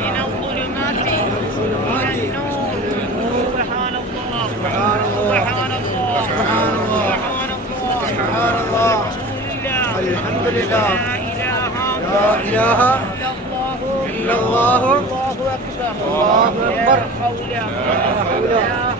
من الظلمات إلى النور. سبحان الله سبحان الله سبحان الله سبحان الله. الحمد لله لا إله إلا الله. الله أكبر. لا حول